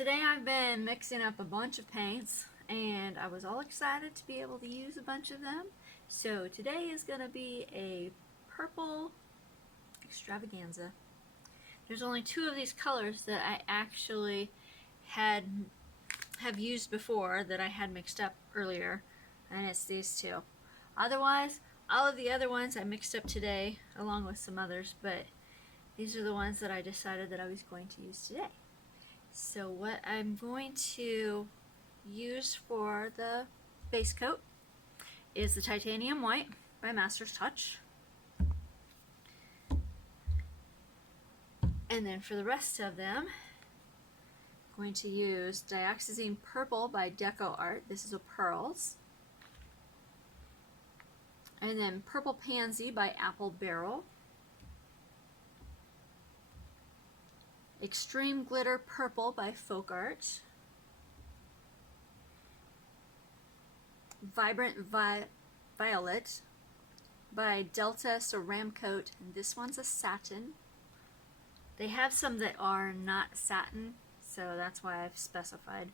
Today I've been mixing up a bunch of paints and I was all excited to be able to use a bunch of them. So today is going to be a purple extravaganza. There's only two of these colors that I actually have used before that I had mixed up earlier, and it's these two. Otherwise, all of the other ones I mixed up today along with some others, but these are the ones that I decided that I was going to use today. So what I'm going to use for the base coat is the titanium white by Master's Touch. And then for the rest of them, I'm going to use Dioxazine purple by DecoArt. This is a pearls. And then purple Pansy by Apple Barrel. Extreme Glitter Purple by FolkArt. Vibrant Violet by Delta Ceramcoat, and this one's a satin. They have some that are not satin, so that's why I've specified.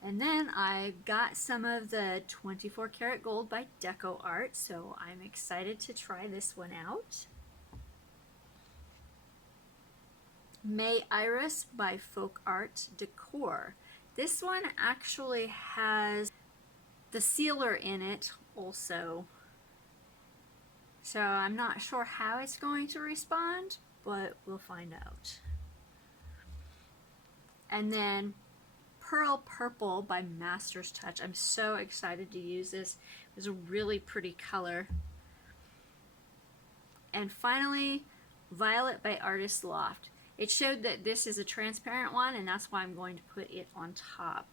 And then I got some of the 24 karat gold by DecoArt, so I'm excited to try this one out. May Iris by FolkArt Decor. This one actually has the sealer in it also, so I'm not sure how it's going to respond, but we'll find out. And then Pearl Purple by Master's Touch. I'm so excited to use this. It was a really pretty color. And finally, Violet by Artist Loft. It showed that this is a transparent one, and that's why I'm going to put it on top.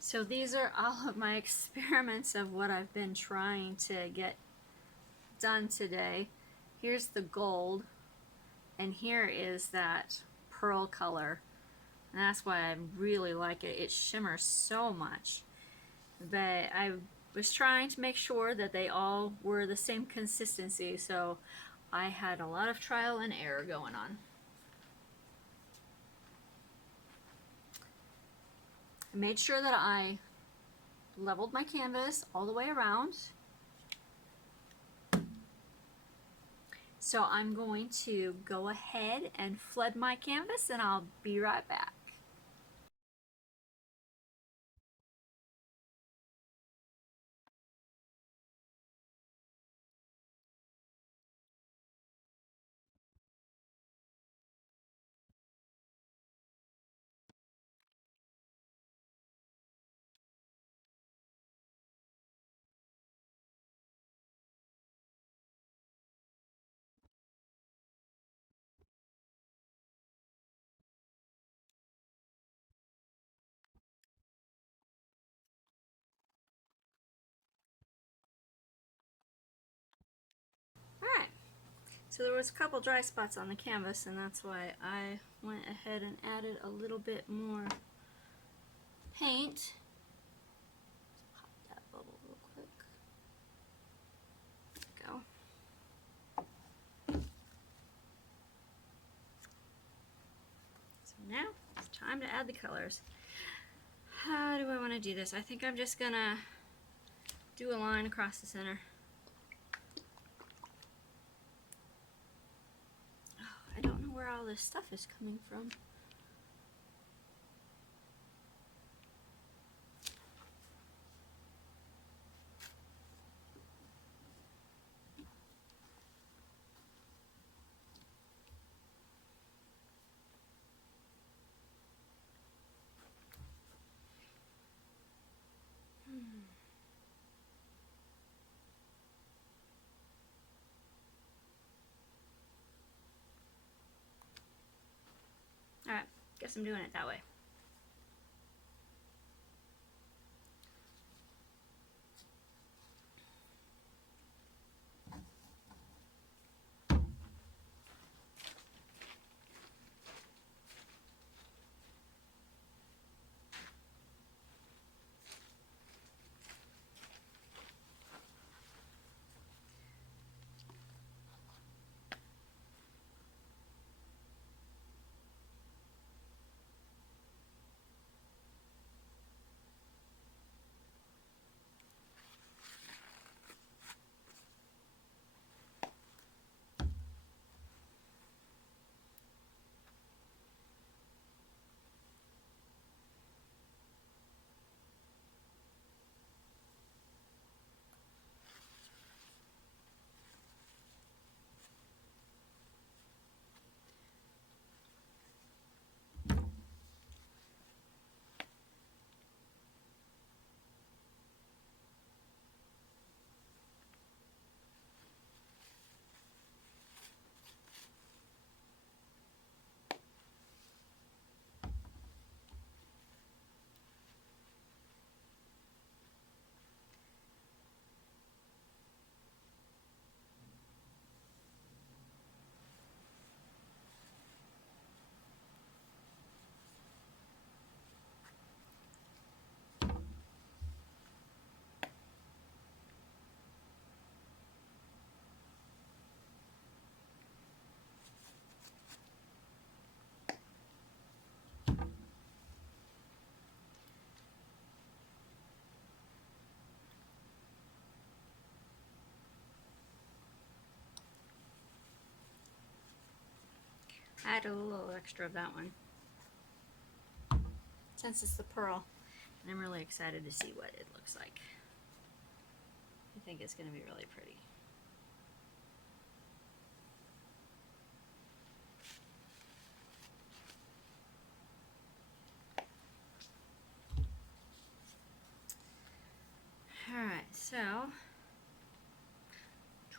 So these are all of my experiments of what I've been trying to get done today. Here's the gold, and here is that pearl color. And that's why I really like it. It shimmers so much. But I was trying to make sure that they all were the same consistency, so I had a lot of trial and error going on. I made sure that I leveled my canvas all the way around. So I'm going to go ahead and flood my canvas, and I'll be right back. Alright, so there was a couple dry spots on the canvas, and that's why I went ahead and added a little bit more paint. Pop that bubble real quick. There we go. So now it's time to add the colors. How do I want to do this? I think I'm just gonna do a line across the center. Oh, I don't know where all this stuff is coming from. Alright, guess I'm doing it that way. I added a little extra of that one since it's the pearl, and I'm really excited to see what it looks like. I think it's going to be really pretty. Alright, so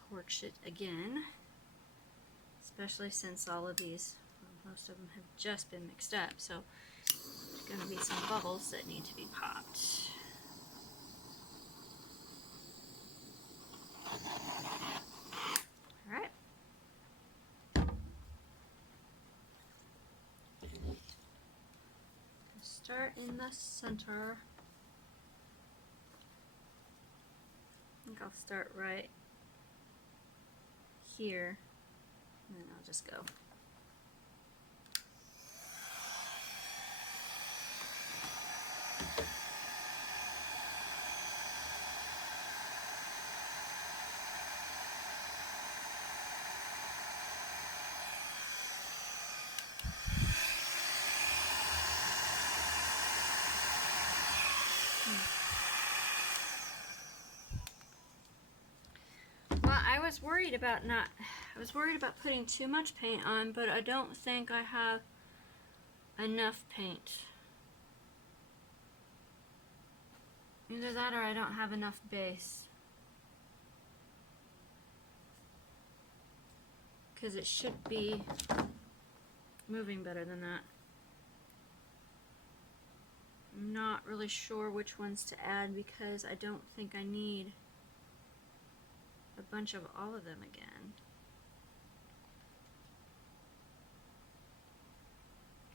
torch it again, especially since all of these, well, most of them have just been mixed up, so there's going to be some bubbles that need to be popped. Alright. Start in the center. I think I'll start right here, and then I'll just go. I was worried about putting too much paint on, but I don't think I have enough paint. Either that or I don't have enough base. Because it should be moving better than that. I'm not really sure which ones to add because I don't think I need a bunch of all of them again.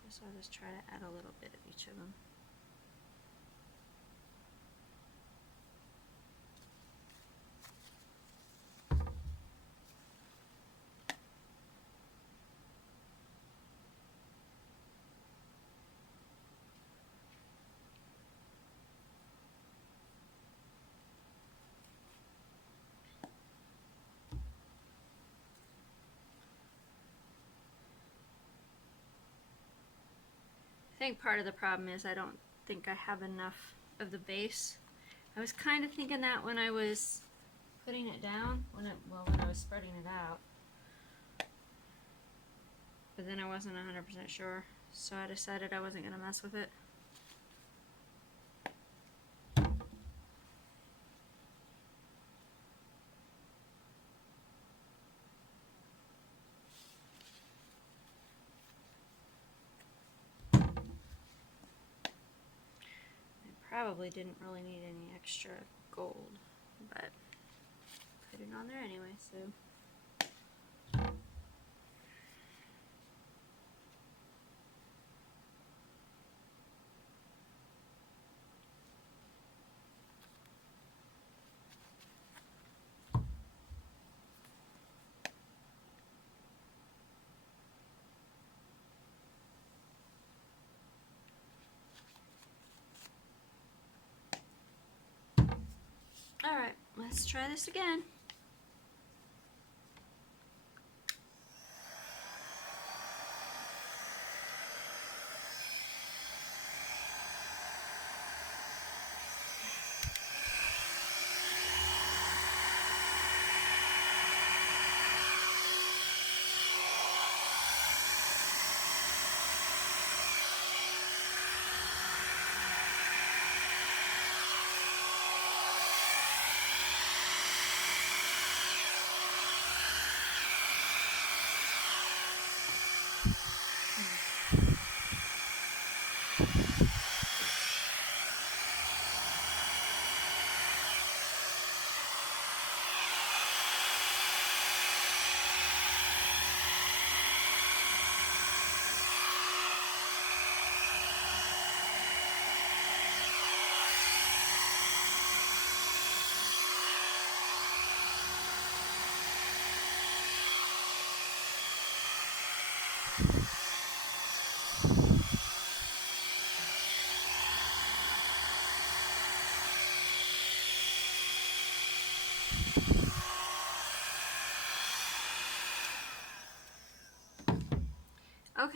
Guess I'll just try to add a little bit of each of them. I think part of the problem is I don't think I have enough of the base. I was kind of thinking that when I was putting it down, when I was spreading it out. But then I wasn't 100% sure, so I decided I wasn't going to mess with it. Probably didn't really need any extra gold, but put it on there anyway, so. Alright, let's try this again.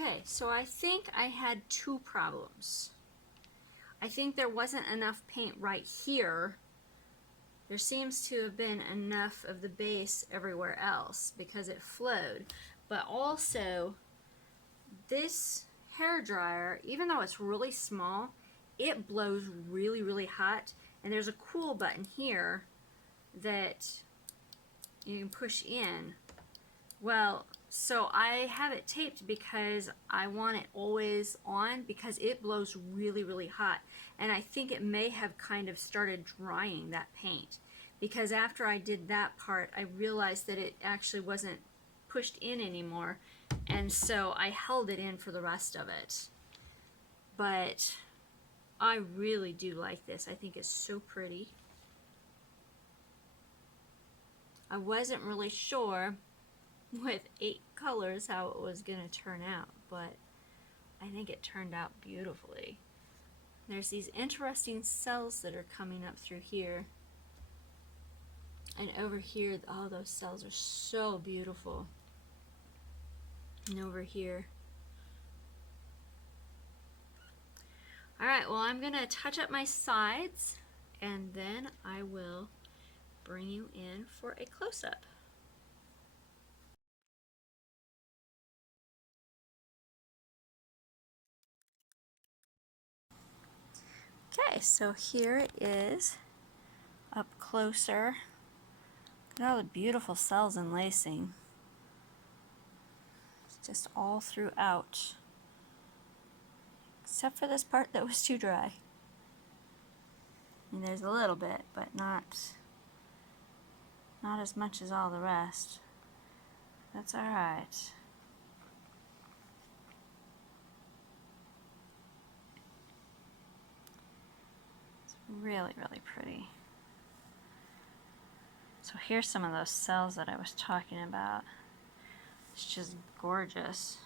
Okay, so I think I had two problems. I think there wasn't enough paint right here. There seems to have been enough of the base everywhere else because it flowed. But also, this hair dryer, even though it's really small, it blows really, really hot. And there's a cool button here that you can push in. Well, so I have it taped because I want it always on because it blows really, really hot. And I think it may have kind of started drying that paint, because after I did that part, I realized that it actually wasn't pushed in anymore. And so I held it in for the rest of it. But I really do like this. I think it's so pretty. I wasn't really sure with 8 colors how it was going to turn out, but I think it turned out beautifully. There's these interesting cells that are coming up through here. And over here, oh, those cells are so beautiful. And over here. Alright, well, I'm going to touch up my sides, and then I will bring you in for a close-up. Okay, so here is up closer. Look at all the beautiful cells and lacing. It's just all throughout. Except for this part that was too dry. And there's a little bit, but not as much as all the rest. That's alright. It's really, really pretty. So here's some of those cells that I was talking about. It's just gorgeous.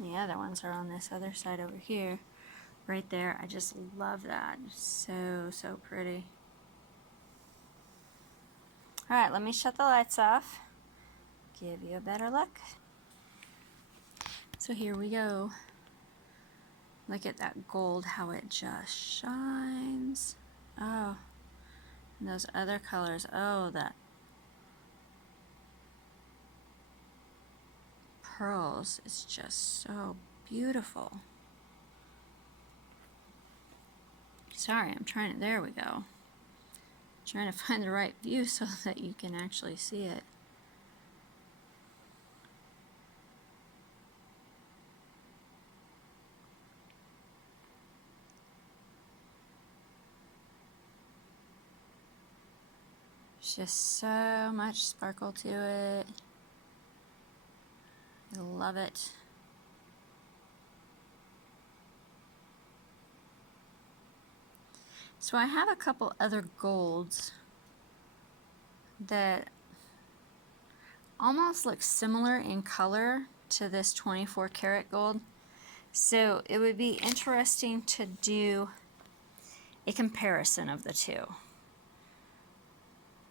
The other ones are on this other side over here. Right there, I just love that. So, so pretty. Alright, let me shut the lights off. Give you a better look. So here we go. Look at that gold, how it just shines. Oh, and those other colors. Oh, that pearls is just so beautiful. Sorry, I'm trying to, there we go. Trying to find the right view so that you can actually see it. There's just so much sparkle to it. I love it. So I have a couple other golds that almost look similar in color to this 24 karat gold. So it would be interesting to do a comparison of the two.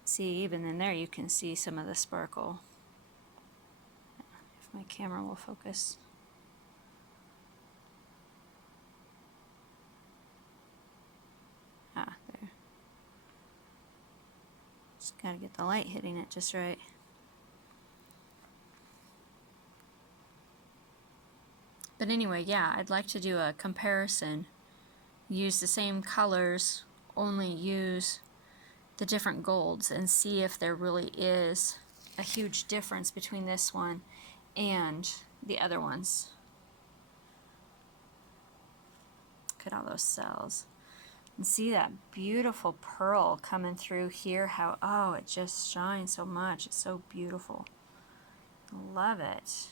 See, even in there you can see some of the sparkle. If my camera will focus. Ah, there. Just gotta get the light hitting it just right. But anyway, yeah, I'd like to do a comparison. Use the same colors, only use the different golds and see if there really is a huge difference between this one and the other ones. Look at all those cells. And see that beautiful pearl coming through here, how, oh, it just shines so much. It's so beautiful. Love it.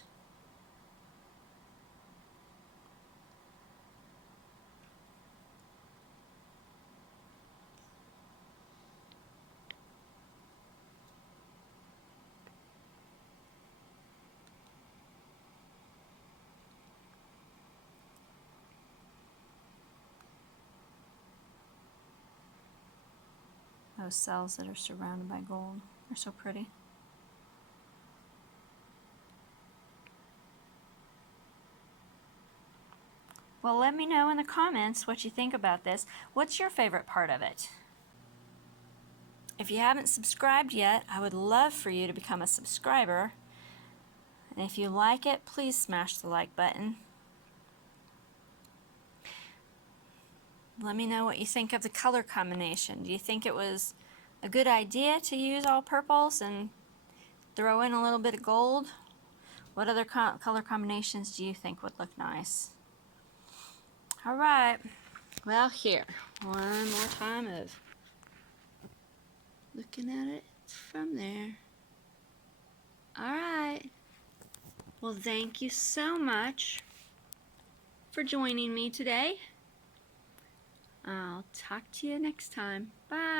Those cells that are surrounded by gold are so pretty. Well, let me know in the comments what you think about this. What's your favorite part of it? If you haven't subscribed yet, I would love for you to become a subscriber. And if you like it, please smash the like button. Let me know what you think of the color combination. Do you think it was a good idea to use all purples and throw in a little bit of gold? What other color combinations do you think would look nice? Alright, well, here, one more time of looking at it from there. Alright, well, thank you so much for joining me today. I'll talk to you next time. Bye.